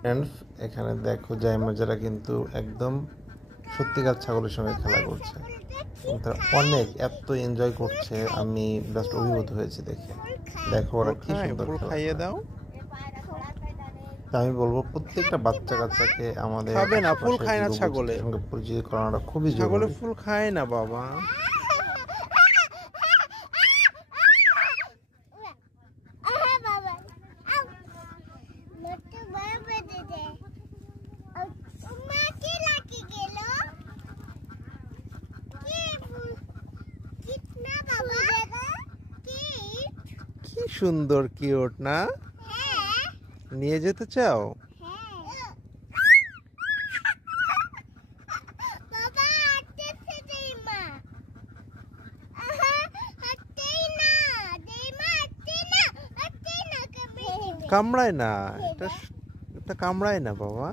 Friends, এখানে দেখো জাইমাজারা কিন্তু একদম সত্যিকার ছাগলের সঙ্গে খেলা করছে এবং তারা অনেক এত এনজয় করছে। আমি জাস্ট অভিভূত হয়েছি দেখে। দেখো ওরা ফুল কি খায়, সুন্দর ফুল খেলা খাইয়ে করে। দাও। তা আমি বলবো প্রত্যেকটা বাচ্চা কাচ্চাকে আমাদের খাবে না, ফুল আশেপাশের খায় না জীব ছাগলে। বৈচিত্র্যের সঙ্গে পরিচিত করানোটা খুবই ছাগলে জরুরি। ফুল খায় না বাবা। কি সুন্দর কিউট না? নিয়ে যেতে চাও? কামড়ায় না, এটা কামড়ায় না বাবা।